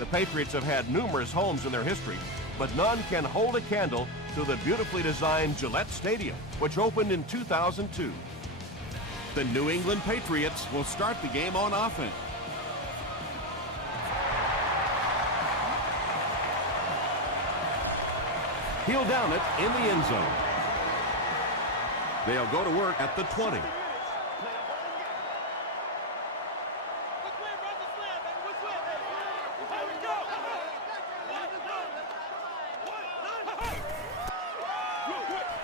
The Patriots have had numerous homes in their history, but none can hold a candle to the beautifully designed Gillette Stadium, which opened in 2002. The New England Patriots will start the game on offense. He'll down it in the end zone. They'll go to work at the 20.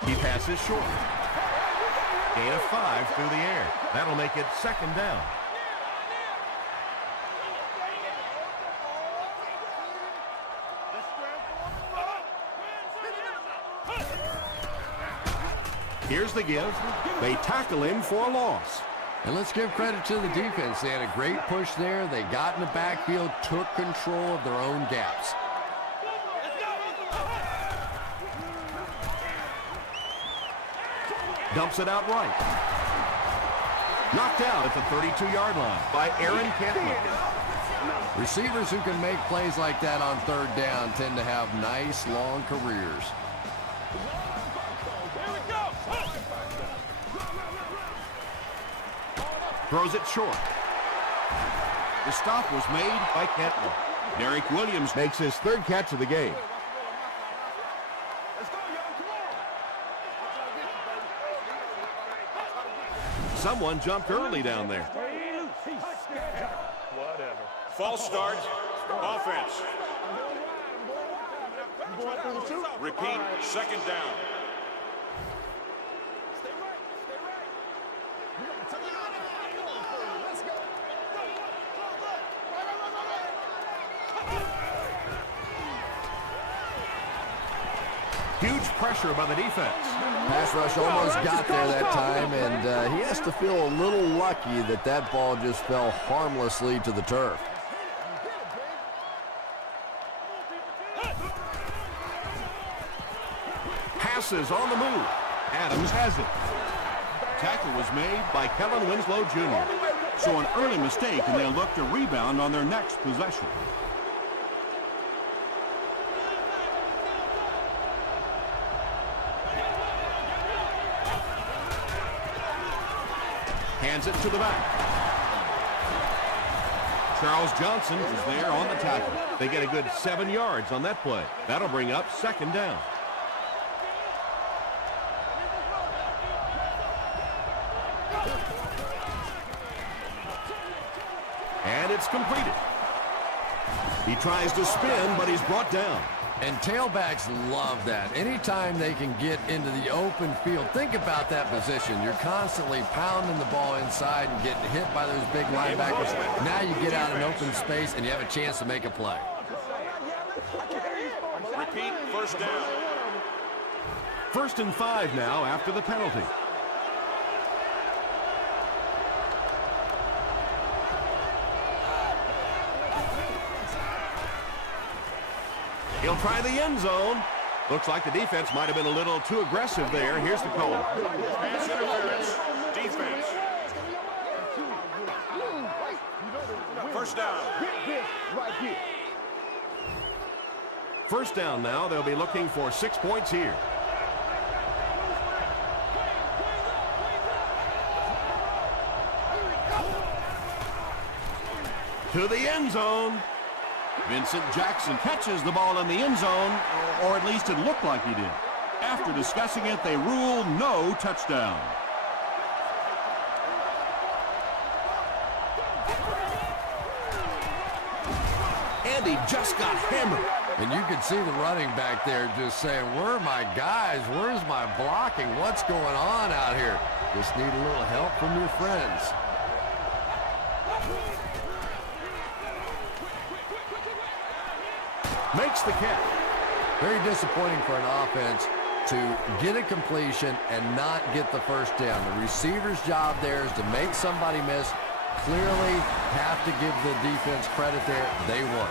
He passes short. Gain of 5 through the air. That'll make it second down. Here's the give. They tackle him for a loss. And let's give credit to the defense. They had a great push there. They got in the backfield, took control of their own gaps. Dumps it out right. Knocked out at the 32-yard line by Aaron Cantwell. Receivers who can make plays like that on third down tend to have nice, long careers. Throws it short. The stop was made by Cantwell. Derek Williams makes his third catch of the game. Someone jumped early down there. False start, offense. Repeat, second down. Huge pressure by the defense. Pass rush almost got there that time, and he has to feel a little lucky that that ball just fell harmlessly to the turf. Passes on the move. Adams has it. Tackle was made by Kellen Winslow Jr. So an early mistake, and they'll look to rebound on their next possession. Hands it to the back. Charles Johnson is there on the tackle. They get a good 7 yards on that play. That'll bring up second down. And it's completed. He tries to spin, but he's brought down. And tailbacks love that. Anytime they can get into the open field, think about that position. You're constantly pounding the ball inside and getting hit by those big linebackers. Now you get out in open space and you have a chance to make a play. Repeat, first down. 1st and 5 now after the penalty. He'll try the end zone. Looks like the defense might have been a little too aggressive there. Here's the call. Pass interference. Defense. First down. First down now. They'll be looking for 6 points here. To the end zone. Vincent Jackson catches the ball in the end zone, or at least it looked like he did. After discussing it, they rule no touchdown. And he just got hammered. And you could see the running back there just saying, where are my guys? Where's my blocking? What's going on out here? Just need a little help from your friends. Makes the catch. Very disappointing for an offense to get a completion and not get the first down. The receiver's job there is to make somebody miss. Clearly have to give the defense credit there. They won.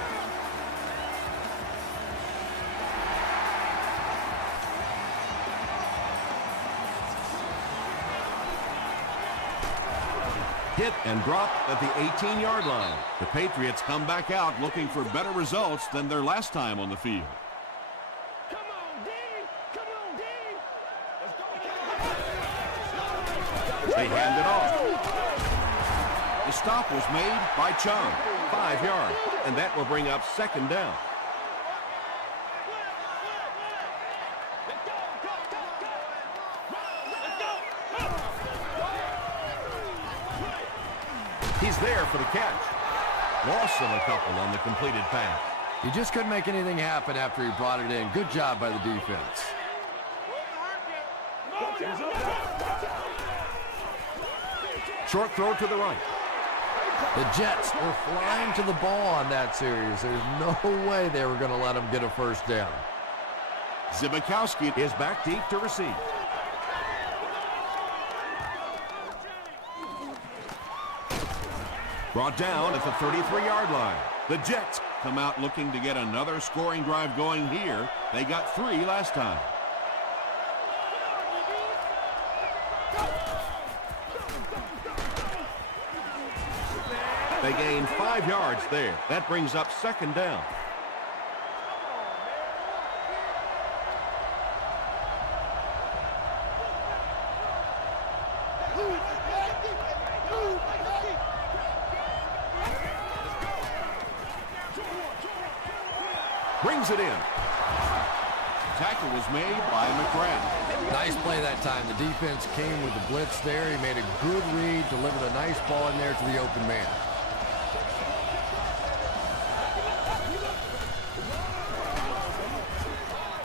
hit and dropped at the 18-yard line. The Patriots come back out looking for better results than their last time on the field. Come on, D! Come on, D! Let's go. They hand it off. The stop was made by Chung, 5 yards, and that will bring up second down. He's there for the catch. Lost him a couple on the completed pass. He just couldn't make anything happen after he brought it in. Good job by the defense. Short throw to the right. The Jets were flying to the ball on that series. There's no way they were going to let him get a first down. Zibikowski is back deep to receive. Brought down at the 33-yard line. The Jets come out looking to get another scoring drive going here. They got 3 last time. They gain 5 yards there. That brings up second down. Brings it in. Tackle was made by McGrath. Nice play that time. The defense came with the blitz there. He made a good read, delivered a nice ball in there to the open man.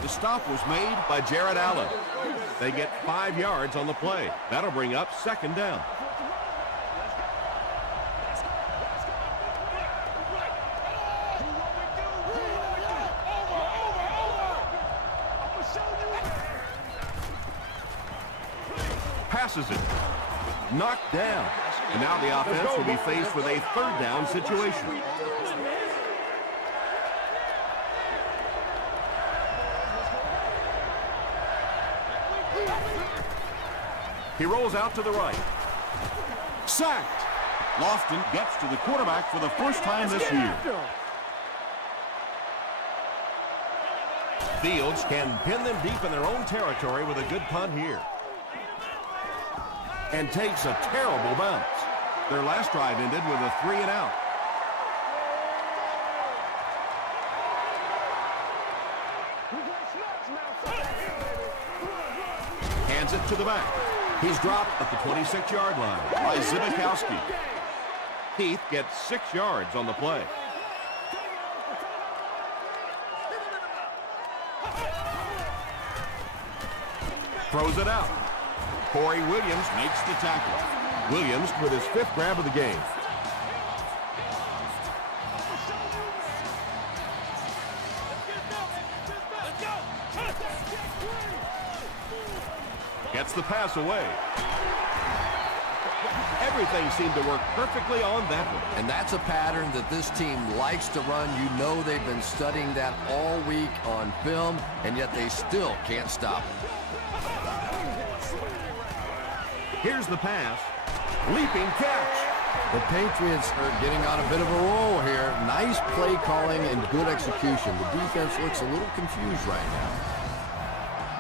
The stop was made by Jared Allen. They get 5 yards on the play. That'll bring up second down. Passes it. Knocked down. And now the offense will be faced with a third down situation. He rolls out to the right. Sacked. Lofton gets to the quarterback for the first time this year. Fields can pin them deep in their own territory with a good punt here. And takes a terrible bounce. Their last drive ended with a 3 and out. Hands it to the back. He's dropped at the 26-yard line by Zibikowski. Heath gets 6 yards on the play. Throws it out. Corey Williams makes the tackle. Williams with his 5th grab of the game. Gets the pass away. Everything seemed to work perfectly on that one. And that's a pattern that this team likes to run. You know they've been studying that all week on film, and yet they still can't stop it. Here's the pass. Leaping catch. The Patriots are getting on a bit of a roll here. Nice play calling and good execution. The defense looks a little confused right now.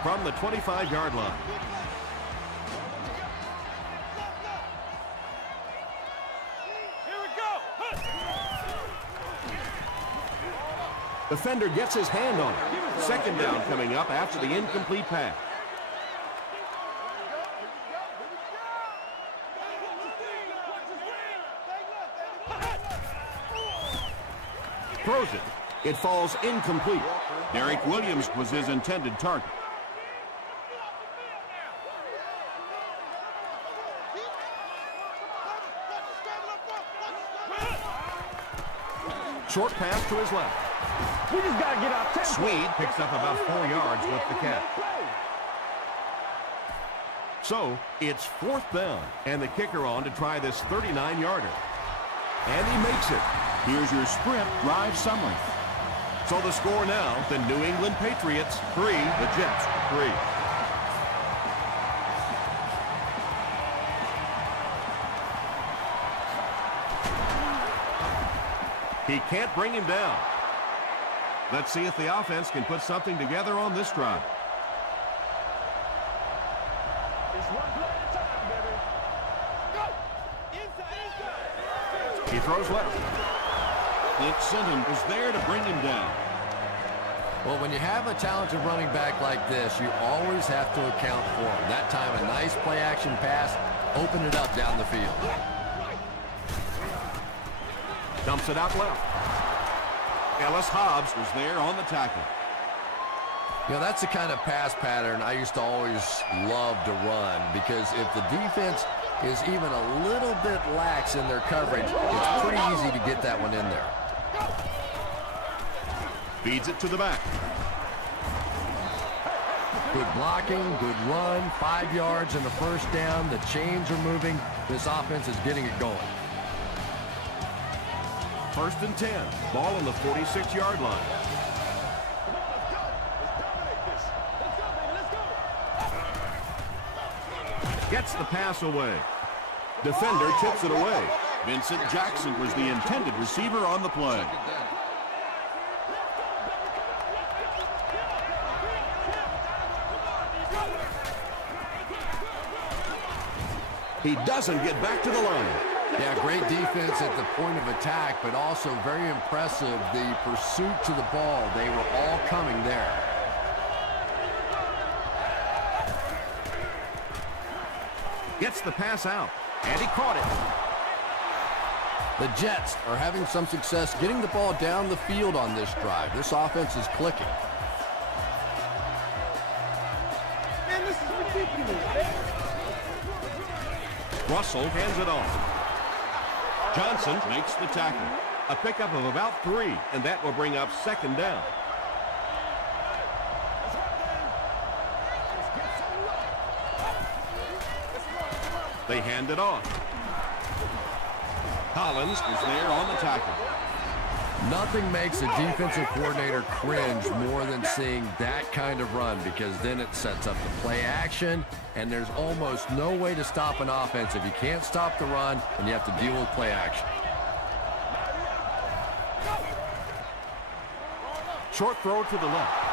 From the 25-yard line. Defender gets his hand on it. Second down coming up after the incomplete pass. Throws it. It falls incomplete. Derek Williams was his intended target. Short pass to his left. We just got to get off tempo. Swede picks up about 4 yards with the catch. So, it's 4th down, and the kicker on to try this 39-yarder. And he makes it. Here's your sprint drive summary. So the score now, the New England Patriots 3, the Jets 3. He can't bring him down. Let's see if the offense can put something together on this drive. It's one play at a time, baby. Go! Inside. He throws left. Nick Sinton was there to bring him down. Well, when you have a talented running back like this, you always have to account for him. That time, a nice play-action pass, open it up down the field. Dumps it out left. Ellis Hobbs was there on the tackle. You know, that's the kind of pass pattern I used to always love to run, because if the defense is even a little bit lax in their coverage, it's pretty easy to get that one in there. Feeds it to the back. Good blocking, good run, 5 yards and a first down. The chains are moving. This offense is getting it going. 1st and 10. Ball on the 46-yard line. Gets the pass away. Defender tips it away. Vincent Jackson was the intended receiver on the play. He doesn't get back to the line. Yeah, great defense at the point of attack, but also very impressive, the pursuit to the ball. They were all coming there. Gets the pass out, and he caught it. The Jets are having some success getting the ball down the field on this drive. This offense is clicking. Man, this is ridiculous, man. Russell hands it off. Johnson makes the tackle. A pickup of about 3, and that will bring up 2nd down. They hand it off. Collins was there on the tackle. Nothing makes a defensive coordinator cringe more than seeing that kind of run, because then it sets up the play action, and there's almost no way to stop an offense if you can't stop the run and you have to deal with play action. Short throw to the left.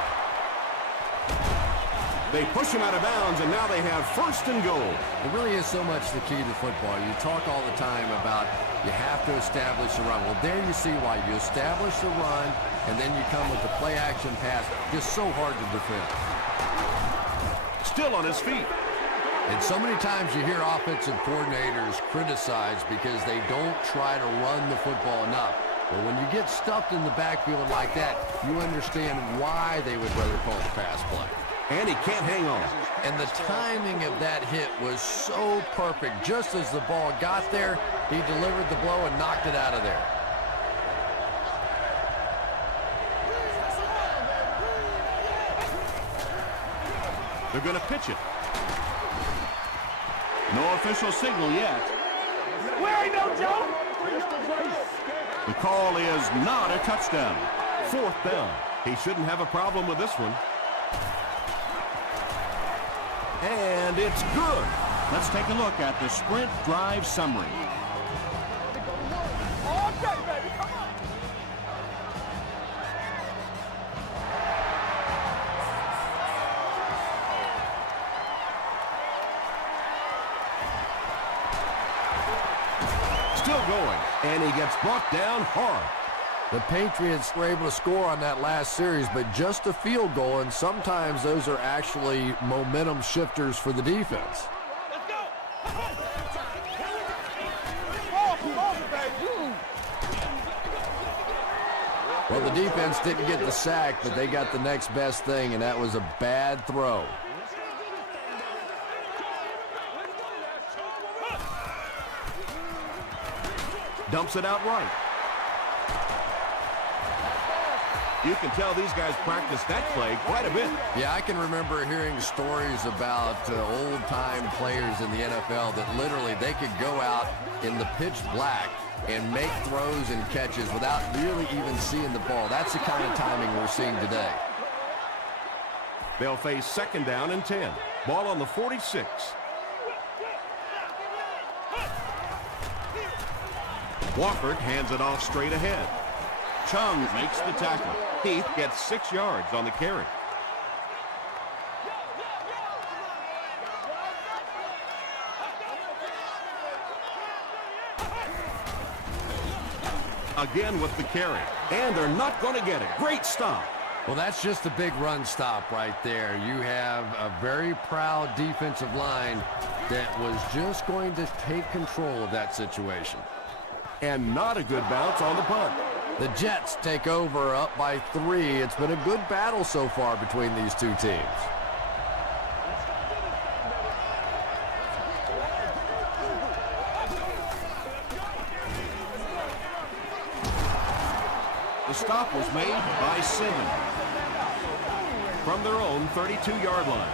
They push him out of bounds, and now they have 1st and goal. It really is so much the key to football. You talk all the time about you have to establish the run. Well, there you see why. You establish the run, and then you come with the play-action pass. Just so hard to defend. Still on his feet. And so many times you hear offensive coordinators criticized because they don't try to run the football enough. But when you get stuffed in the backfield like that, you understand why they would rather call the pass play. And he can't hang on. And the timing of that hit was so perfect. Just as the ball got there, he delivered the blow and knocked it out of there. They're going to pitch it. No official signal yet. Where ain't no joke? The call is not a touchdown. 4th down. He shouldn't have a problem with this one. And it's good. Let's take a look at the sprint drive summary. All day, baby. Come on. Still going. And he gets brought down hard. The Patriots were able to score on that last series, but just a field goal, and sometimes those are actually momentum shifters for the defense. Let's go. Ball, baby. Well, the defense didn't get the sack, but they got the next best thing, and that was a bad throw. Dumps it out right. You can tell these guys practice that play quite a bit. Yeah, I can remember hearing stories about old-time players in the NFL that literally they could go out in the pitch black and make throws and catches without really even seeing the ball. That's the kind of timing we're seeing today. They'll face 2nd down and 10. Ball on the 46. Wofford hands it off straight ahead. Chung makes the tackle. Heath gets 6 yards on the carry. Again with the carry. And they're not going to get it. Great stop. Well, that's just a big run stop right there. You have a very proud defensive line that was just going to take control of that situation. And not a good bounce on the punt. The Jets take over up by 3. It's been a good battle so far between these two teams. The stop was made by Simmons From their own 32-yard line.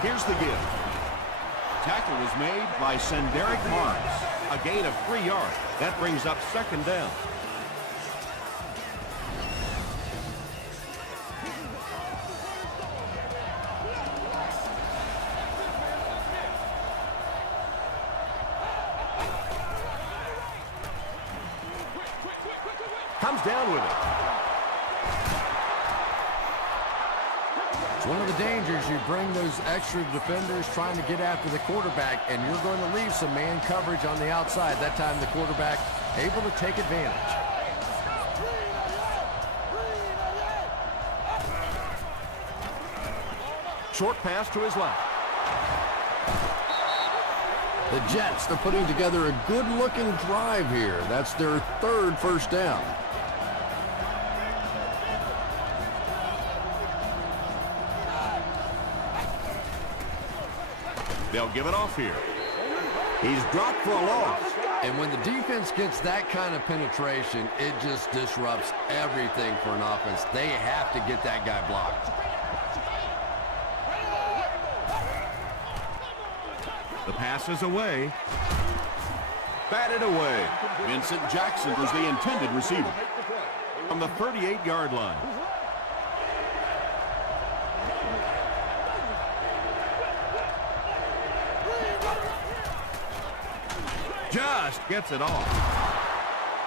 Here's the give. Tackle was made by Senderick Mars. A gain of 3 yards. That brings up 2nd down. Comes down with it. It's one of the dangers. You bring those extra defenders trying to get after the quarterback, and you're going to leave some man coverage on the outside. That time the quarterback able to take advantage. Short pass to his left. The Jets, they're putting together a good-looking drive here. That's their 3rd first down. They'll give it off here. He's dropped for a loss. And when the defense gets that kind of penetration, it just disrupts everything for an offense. They have to get that guy blocked. The pass is away. Batted away. Vincent Jackson was the intended receiver. From the 38-yard line. Just gets it off.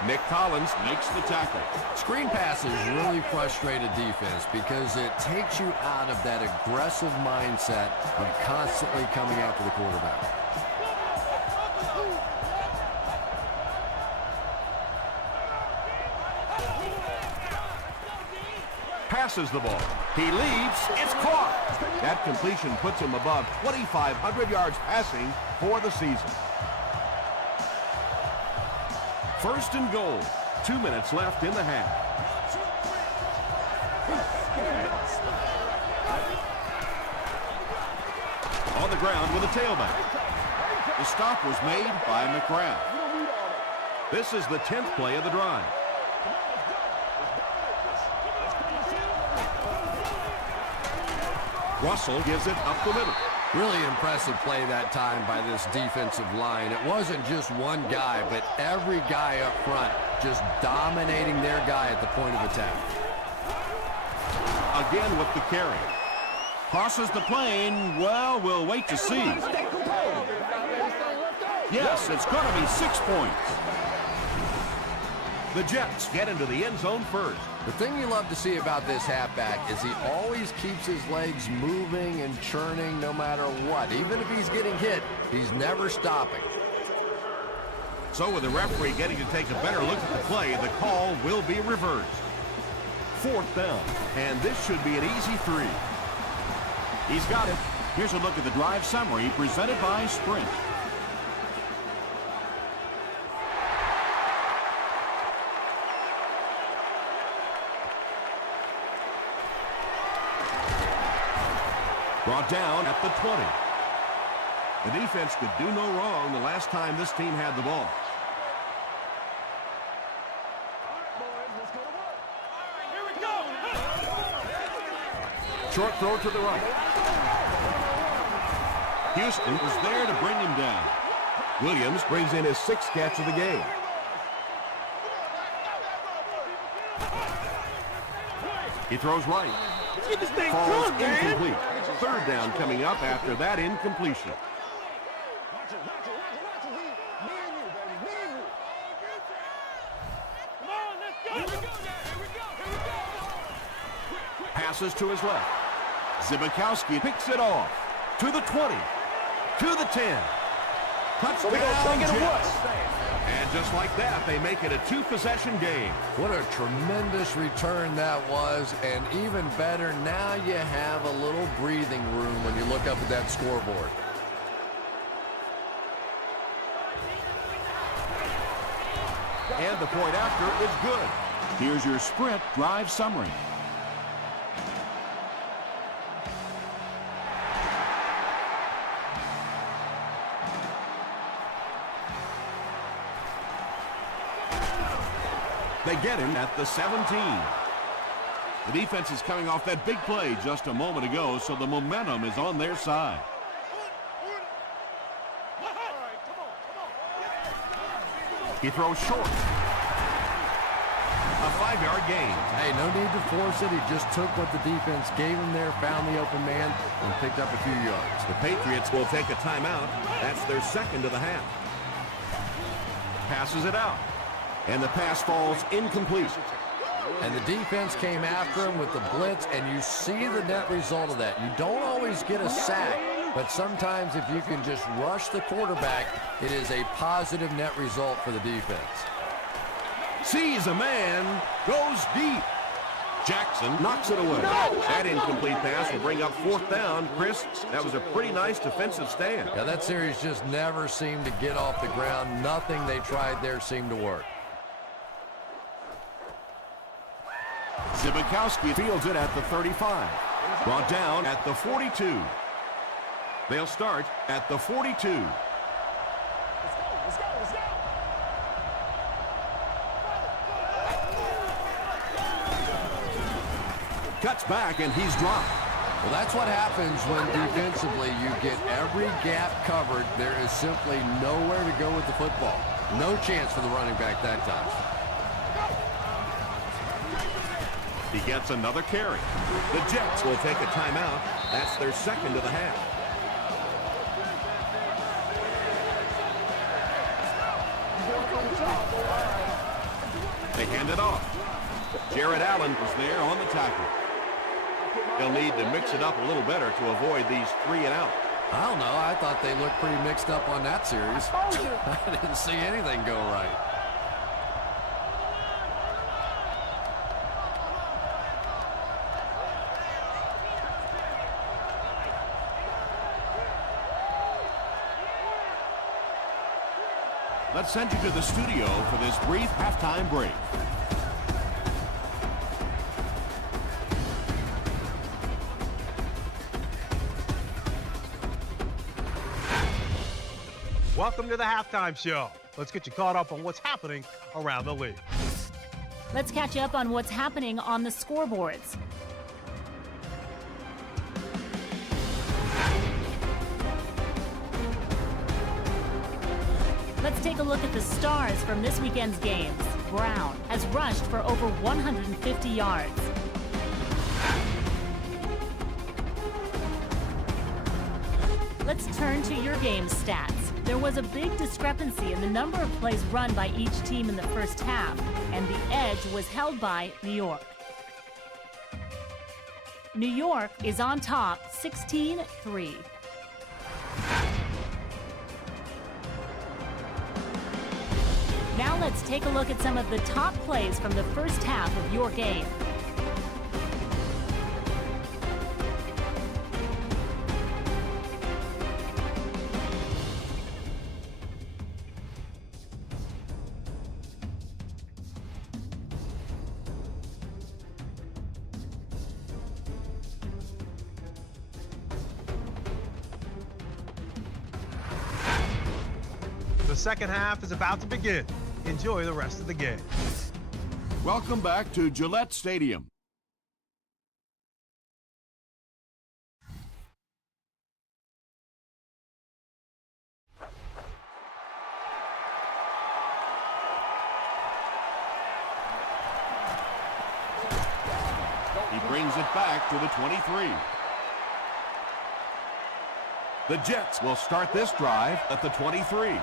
Nick Collins Makes the tackle. Screen passes really frustrate a defense because it takes you out of that aggressive mindset of constantly coming after the quarterback. passes the ball. He leaps. It's caught. That completion puts him above 2,500 yards passing for the season. First and goal. 2 minutes left in the half. On the ground with a tailback. The stop was made by McGrath. This is the 10th play of the drive. Russell gives it up the middle. Really impressive play that time by this defensive line. It wasn't just one guy, but every guy up front just dominating their guy at the point of attack. Again with the carry. Crosses the plane. Well, we'll wait to see. Yes, it's going to be 6 points. The Jets get into the end zone first. The thing you love to see about this halfback is he always keeps his legs moving and churning no matter what. Even if he's getting hit, he's never stopping. So with the referee getting to take a better look at the play, the call will be reversed. 4th down, and this should be an easy 3. He's got it. Here's a look at the drive summary presented by Sprint. Brought down at the 20. The defense could do no wrong the last time this team had the ball. Short throw to the right. Houston was there to bring him down. Williams brings in his 6th catch of the game. He throws right. Let's get this thing Falls cooked, man. incomplete. 3rd down coming up after that incompletion. Watch it, D. Me and you, baby. Me and you. Come on, let's go. Here we go now. Here we go. Passes to his left. Zibikowski picks it off. To the 20. To the 10. Touchdown, Jets. And just like that, they make it a two-possession game. What a tremendous return that was, and even better, now you have a little breathing room when you look up at that scoreboard. And the point after is good. Here's your sprint drive summary. They get him at the 17. The defense is coming off that big play just a moment ago, so the momentum is on their side. He throws short. A 5-yard gain. Hey, no need to force it. He just took what the defense gave him there, found the open man, and picked up a few yards. The Patriots will take a timeout. That's their second of the half. Passes it out. And the pass falls incomplete. And the defense came after him with the blitz, and you see the net result of that. You don't always get a sack, but sometimes if you can just rush the quarterback, it is a positive net result for the defense. Sees a man, goes deep. Jackson knocks it away. That incomplete pass will bring up fourth down. Chris, that was a pretty nice defensive stand. Yeah, that series just never seemed to get off the ground. Nothing they tried there seemed to work. Zibikowski fields it at the 35. Brought down at the 42. They'll start at the 42. Let's go. Cuts back, and he's dropped. Well, that's what happens when defensively you get every gap covered. There is simply nowhere to go with the football. No chance for the running back that time. He gets another carry. The Jets will take a timeout. That's their second of the half. They hand it off. Jared Allen was there on the tackle. They'll need to mix it up a little better to avoid these 3 and out. I don't know. I thought they looked pretty mixed up on that series. I didn't see anything go right. Let's send you to the studio for this brief halftime break. Welcome to the halftime show. Let's get you caught up on what's happening around the league. Let's catch you up on what's happening on the scoreboards. Let's take a look at the stars from this weekend's games. Brown has rushed for over 150 yards. Let's turn to your game stats. There was a big discrepancy in the number of plays run by each team in the first half, and the edge was held by New York. New York is on top, 16-3. Now let's take a look at some of the top plays from the first half of your game. The second half is about to begin. Enjoy the rest of the game. Welcome back to Gillette Stadium. He brings it back to the 23. The Jets will start this drive at the 23.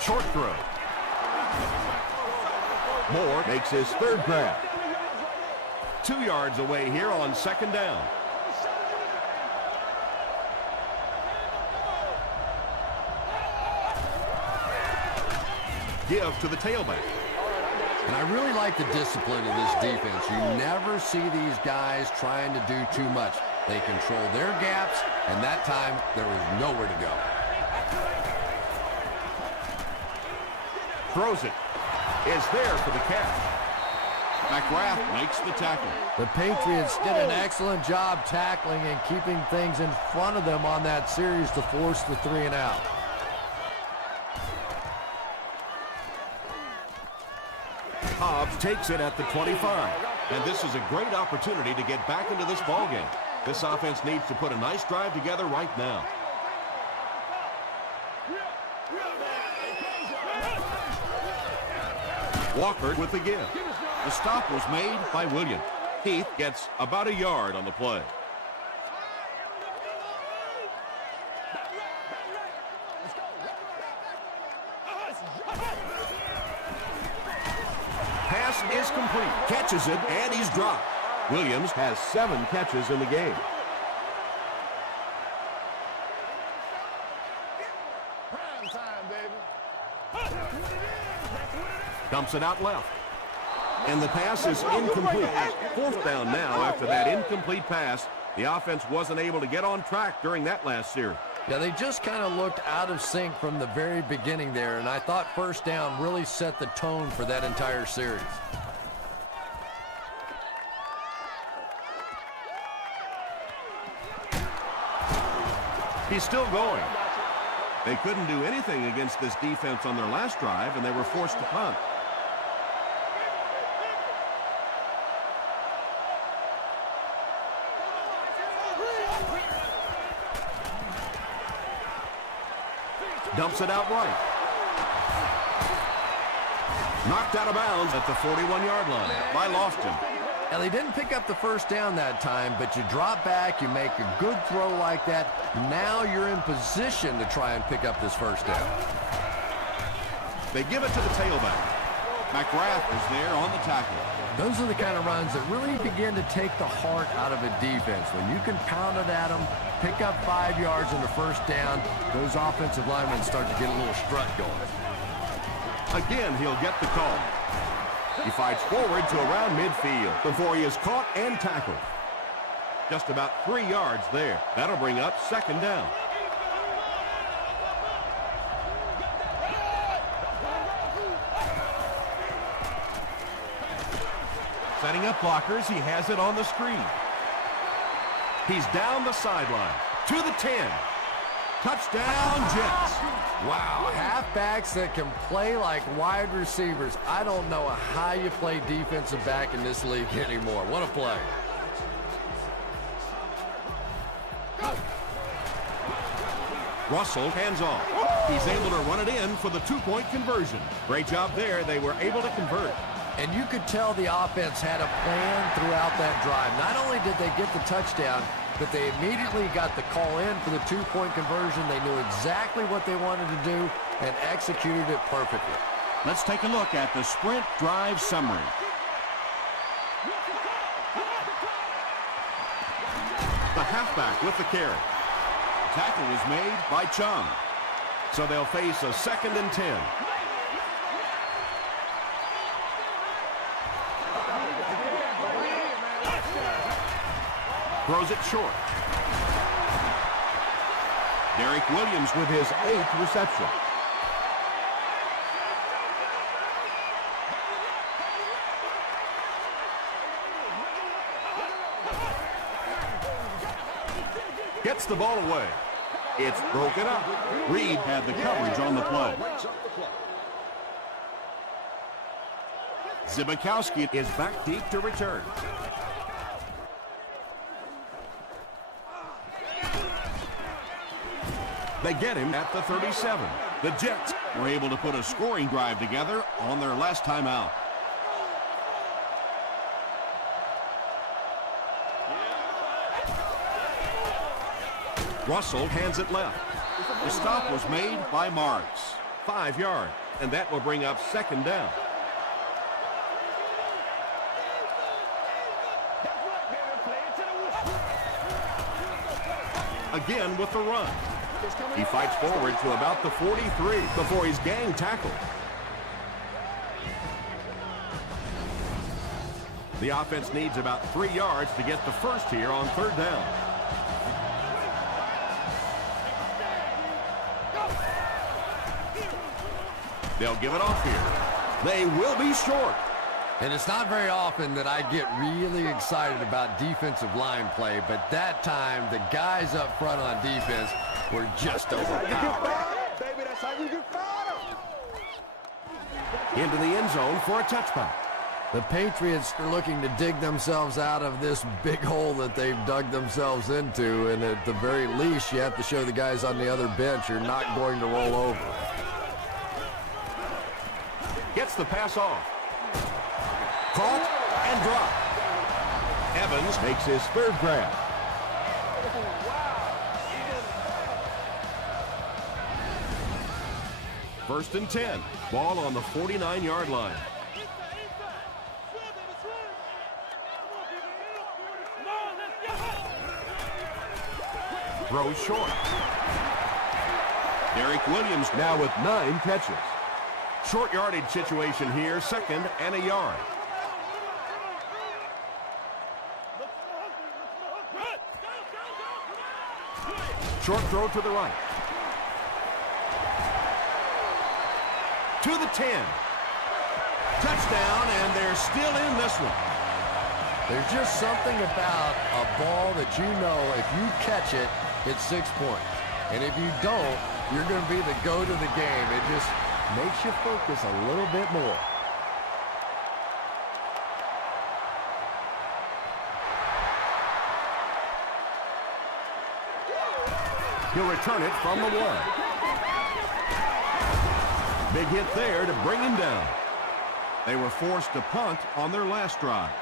Short throw. Moore makes his third grab. 2 yards away here on second down. Give to the tailback. And I really like the discipline of this defense. You never see these guys trying to do too much. They control their gaps, and that time there was nowhere to go. Throws it. Is there for the catch. McGrath makes the tackle. The Patriots did an excellent job tackling and keeping things in front of them on that series to force the 3 and out. Hobbs takes it at the 25. And this is a great opportunity to get back into this ballgame. This offense needs to put a nice drive together right now. Walker with the give. The stop was made by Williams. Heath gets about a yard on the play. Pass is complete. Catches it, and he's dropped. Williams has 7 catches in the game. Dumps it out left. And the pass is incomplete. 4th down now after that incomplete pass. The offense wasn't able to get on track during that last series. Yeah, they just kind of looked out of sync from the very beginning there, and I thought first down really set the tone for that entire series. He's still going. They couldn't do anything against this defense on their last drive, and they were forced to punt. Dumps it out right. Knocked out of bounds at the 41-yard line by Lofton. Now, they didn't pick up the first down that time, but you drop back, you make a good throw like that. Now you're in position to try and pick up this first down. They give it to the tailback. McGrath is there on the tackle. Those are the kind of runs that really begin to take the heart out of a defense. When you can pound it at them, pick up 5 yards on the first down, those offensive linemen start to get a little strut going. Again, he'll get the call. He fights forward to around midfield before he is caught and tackled. Just about 3 yards there. That'll bring up second down. Setting up blockers, he has it on the screen. He's down the sideline to the 10. Touchdown, Jets. Wow, halfbacks that can play like wide receivers. I don't know how you play defensive back in this league anymore. What a play. Russell hands off. He's able to run it in for the 2-point conversion. Great job there. They were able to convert. And you could tell the offense had a plan throughout that drive. Not only did they get the touchdown, but they immediately got the call in for the 2-point conversion. They knew exactly what they wanted to do and executed it perfectly. Let's take a look at the sprint drive summary. The halfback with the carry. Tackle was made by Chung. So they'll face a 2nd and 10. Throws it short. Derek Williams with his 8th reception. Gets the ball away. It's broken up. Reed had the coverage on the play. Zibikowski is back deep to return. They get him at the 37. The Jets Were able to put a scoring drive together on their last time out. Russell hands it left. The stop was made by Marks. 5 yards, and that will bring up second down. Again with the run. He fights forward to about the 43 before he's gang tackled. The offense needs about 3 yards to get the first here on third down. They'll give it off here. They will be short. And it's not very often that I get really excited about defensive line play, but that time the guys up front on defense were just overpowered. Baby, that's how you get fired. Into the end zone for a touchback. The Patriots are looking to dig themselves out of this big hole that they've dug themselves into, and at the very least, you have to show the guys on the other bench you're not going to roll over. Gets the pass off. Caught and dropped. Evans makes his third grab. First and 10. Ball on the 49-yard line. Throws short. Derek Williams now with 9 catches. Short yardage situation here, second and a yard. Short throw to the right. To the 10. Touchdown, and they're still in this one. There's just something about a ball that you know if you catch it, it's 6 points. And if you don't, you're going to be the goat of the game. It just makes you focus a little bit more. He'll return it from the 1. Big hit there to bring him down. They were forced to punt on their last drive.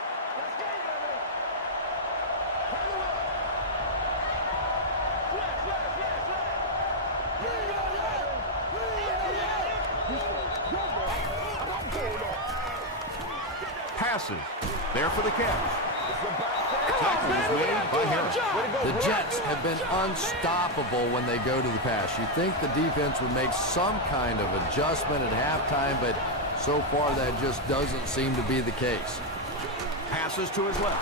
Passes. There for the catch. Tackle is made by Harris. The Jets have been unstoppable when they go to the pass. You'd think the defense would make some kind of adjustment at halftime, but so far that just doesn't seem to be the case. Passes to his left.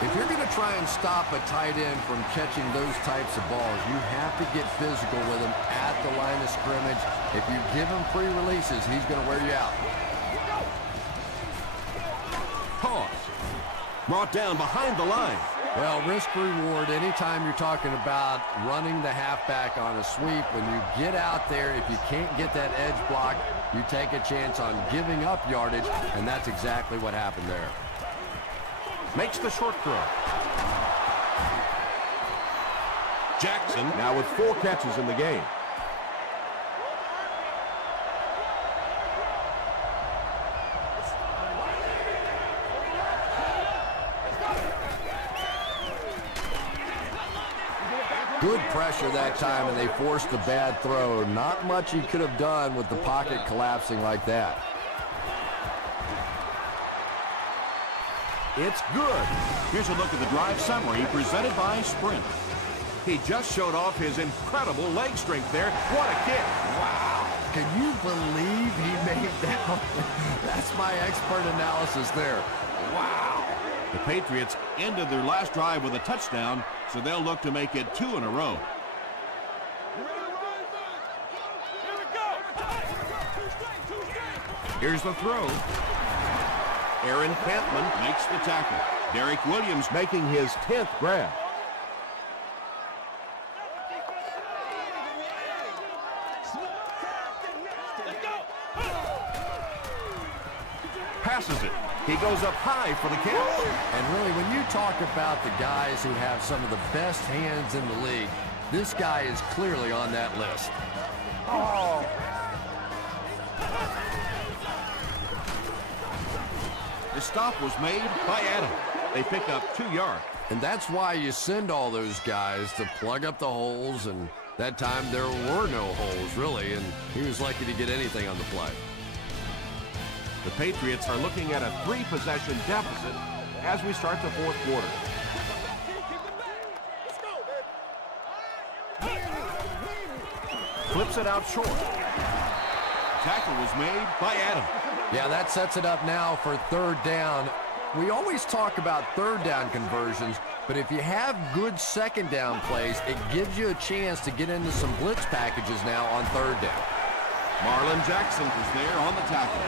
If you're going to try and stop a tight end from catching those types of balls, you have to get physical with him at the line of scrimmage. If you give him free releases, he's going to wear you out. Toss. Brought down behind the line. Well, risk reward anytime you're talking about running the halfback on a sweep. When you get out there, if you can't get that edge block, you take a chance on giving up yardage, and that's exactly what happened there. Makes the short throw. Jackson now with 4 catches in the game. Good pressure that time, and they forced the bad throw. Not much he could have done with the pocket collapsing like that. It's good. Here's a look at the drive summary presented by Sprint. He just showed off his incredible leg strength there. What a kick. Wow. Can you believe he made that? That's my expert analysis there. Wow. The Patriots ended their last drive with a touchdown, so they'll look to make it 2 in a row. Here's the throw. Aaron Campman Makes the tackle. Derek Williams making his 10th grab. Passes it. He goes up high for the catch. And really, when you talk about the guys who have some of the best hands in the league, this guy is clearly on that list. Oh. The stop was made by Adam. They pick up 2 yards. And that's why you send all those guys to plug up the holes, and that time there were no holes, really, and he was lucky to get anything on the play. The Patriots are looking at a 3-possession deficit as we start the fourth quarter. Flips it out short. Tackle was made by Adam. Yeah, that sets it up now for third down. We always talk about third down conversions, but if you have good second down plays, it gives you a chance to get into some blitz packages now on third down. Marlon Jackson was there on the tackle.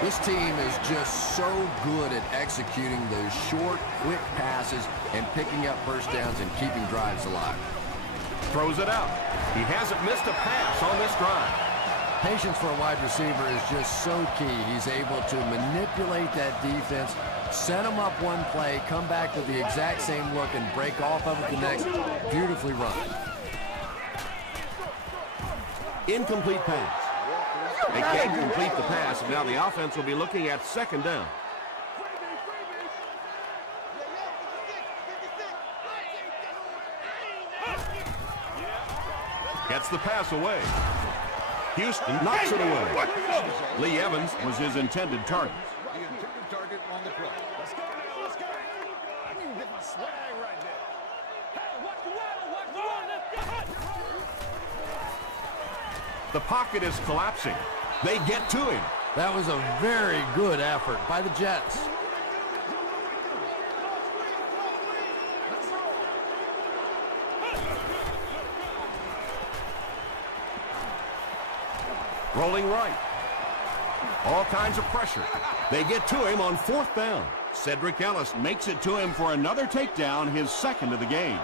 This team is just so good at executing those short, quick passes and picking up first downs and keeping drives alive. Throws it out. He hasn't missed a pass on this drive. Patience for a wide receiver is just so key. He's able to manipulate that defense, set them up one play, come back with the exact same look, and break off of it the next. Beautifully run. Incomplete pass. They can't complete the pass, and now the offense will be looking at second down. Gets the pass away. Houston knocks it away. Lee Evans was his intended target. The intended target on the play. Let's go now, let's go. I need to get my swag right there. Hey, watch the water, watch the water. Let's go. The pocket is collapsing. They get to him. That was a very good effort by the Jets. Rolling right. All kinds of pressure. They get to him on fourth down. Cedric Ellis makes it to him for another takedown, his second of the game.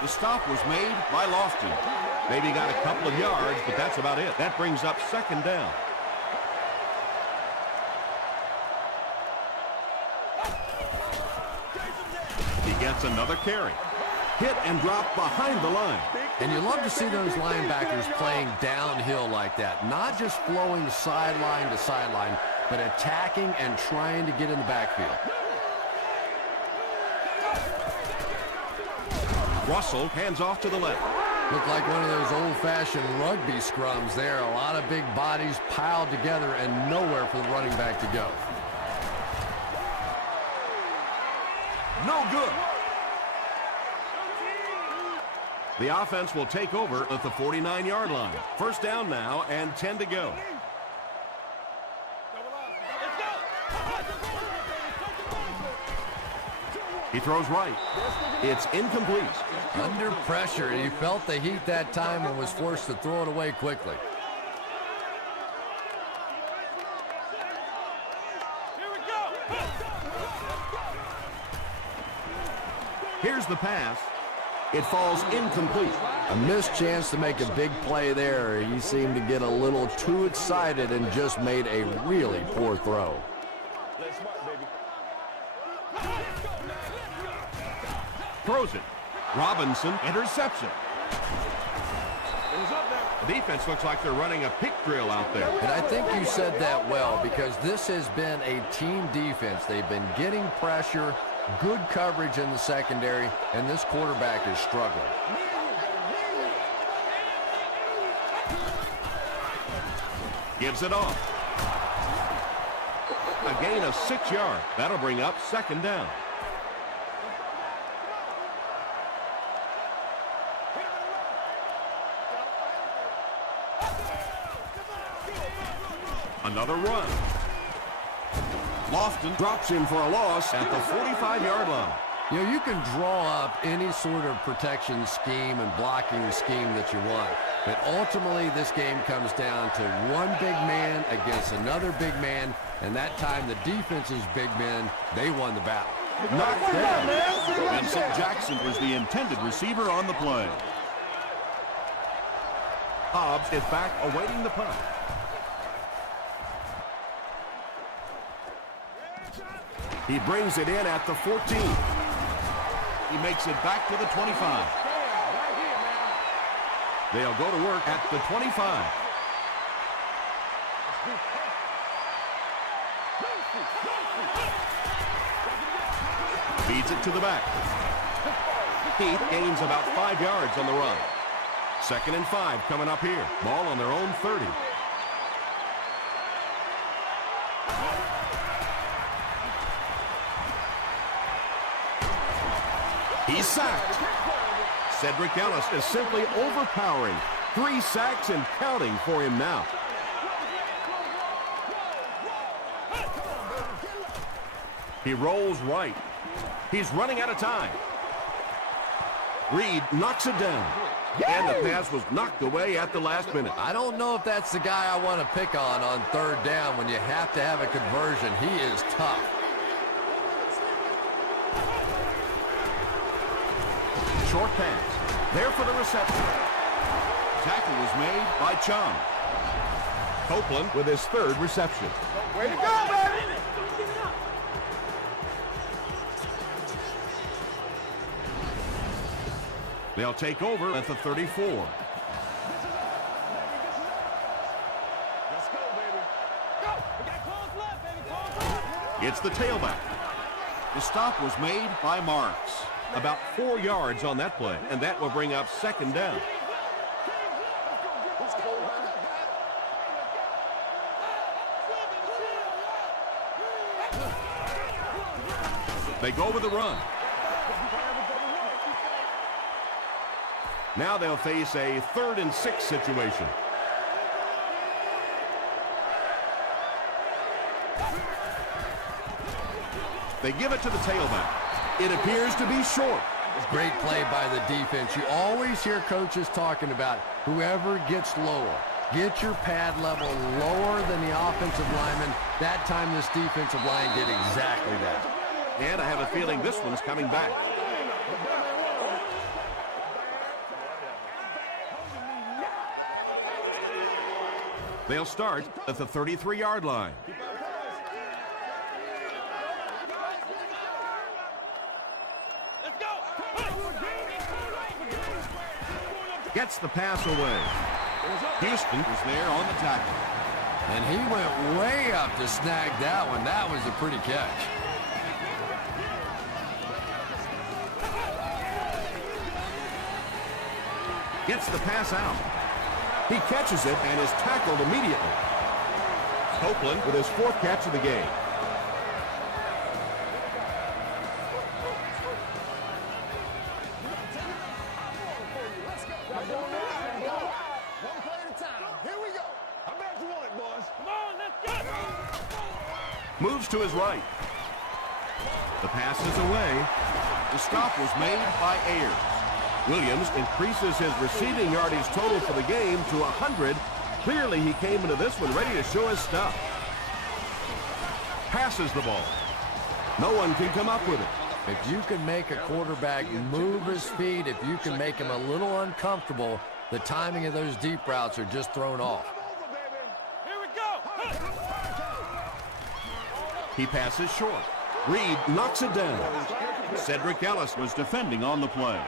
The stop was made by Lofton. Maybe got a couple of yards, but that's about it. That brings up second down. He gets another carry. Hit and drop behind the line. And you love to see those linebackers playing downhill like that. Not just flowing sideline to sideline, but attacking and trying to get in the backfield. Russell hands off to the left. Looked like one of those old-fashioned rugby scrums there. A lot of big bodies piled together and nowhere for the running back to go. No good. The offense will take over at the 49-yard line. First down now and 10 to go. He throws right. It's incomplete. Under pressure, he felt the heat that time and was forced to throw it away quickly. Here's the pass. It falls incomplete. A missed chance to make a big play there. He seemed to get a little too excited and just made a really poor throw. Throws it. Robinson interception. The defense looks like they're running a pick drill out there. And I think you said that well, because this has been a team defense. They've been getting pressure, good coverage in the secondary, and this quarterback is struggling. Gives it off. A gain of 6 yards. That'll bring up second down. Another run. Lofton drops him for a loss at the 45-yard line. You know, you can draw up any sort of protection scheme and blocking scheme that you want. But ultimately, this game comes down to one big man against another big man. And that time, the defense's big men, they won the battle. Knocked down. Vincent Jackson was the intended receiver on the play. Hobbs is back awaiting the punt. He brings it in at the 14. He makes it back to the 25. They'll go to work at the 25. Feeds it to the back. Heath gains about 5 yards on the run. 2nd and 5 coming up here. Ball on their own 30. He's sacked. Cedric Ellis is simply overpowering. 3 sacks and counting for him now. He rolls right. He's running out of time. Reed knocks it down. And the pass was knocked away at the last minute. I don't know if that's the guy I want to pick on 3rd down when you have to have a conversion. He is tough. Short pass. There for the reception. Tackle was made by Chung. Copeland with his 3rd reception. Way to go, baby! They'll take over at the 34. Let's go, baby. Go! We got calls left, baby. Calls left. It's the tailback. The stop was made by Marks. About 4 yards on that play, and that will bring up 2nd down. They go with the run. Now they'll face a 3rd and 6 situation. They give it to the tailback. It appears to be short. Great play by the defense. You always hear coaches talking about whoever gets lower. Get your pad level lower than the offensive lineman. That time this defensive line did exactly that. And I have a feeling this one's coming back. They'll start at the 33-yard line. Let's go! Gets the pass away. Houston was there on the tackle. And he went way up to snag that one. That was a pretty catch. Gets the pass out. He catches it and is tackled immediately. Copeland with his 4th catch of the game. One play at a time. Here we go. I bet you want it, boys. Come on, let's go. Moves to his right. The pass is away. The stop was made by Ayers. Williams increases his receiving yardage total for the game to 100. Clearly, he came into this one ready to show his stuff. Passes the ball. No one can come up with it. If you can make a quarterback move his feet, if you can make him a little uncomfortable, the timing of those deep routes are just thrown off. Here we go. He passes short. Reed knocks it down. Cedric Ellis was defending on the play.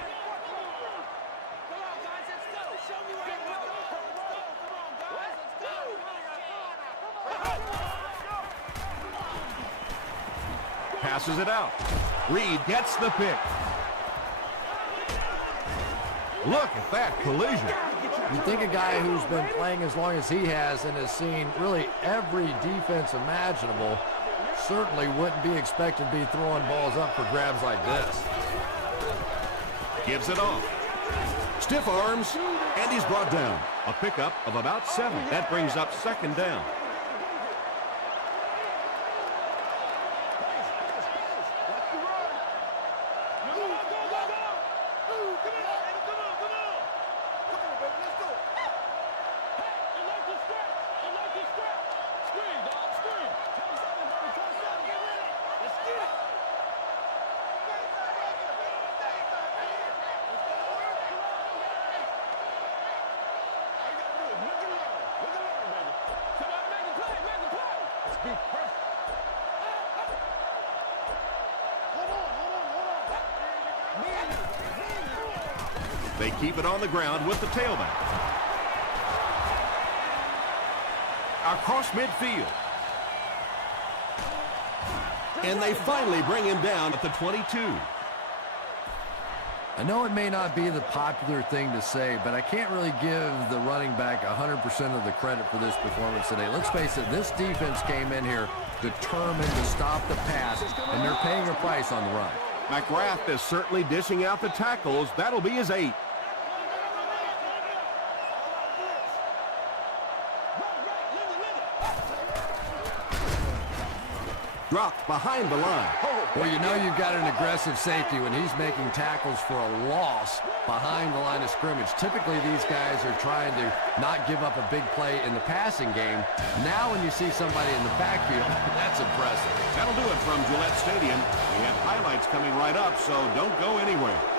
Passes it out. Reed gets the pick. Look at that collision. You think a guy who's been playing as long as he has and has seen really every defense imaginable certainly wouldn't be expected to be throwing balls up for grabs like this. Gives it off. Stiff arms, and he's brought down. A pickup of about 7. That brings up 2nd down. They keep it on the ground with the tailback. across midfield. And they finally bring him down at the 22. I know it may not be the popular thing to say, but I can't really give the running back 100% of the credit for this performance today. Let's face it, this defense came in here determined to stop the pass, and they're paying a price on the run. McGrath is certainly dishing out the tackles. That'll be his 8th. Dropped behind the line. Well, you know you've got an aggressive safety when he's making tackles for a loss behind the line of scrimmage. Typically, these guys are trying to not give up a big play in the passing game. Now when you see somebody in the backfield, that's impressive. That'll do it from Gillette Stadium. We have highlights coming right up, so don't go anywhere.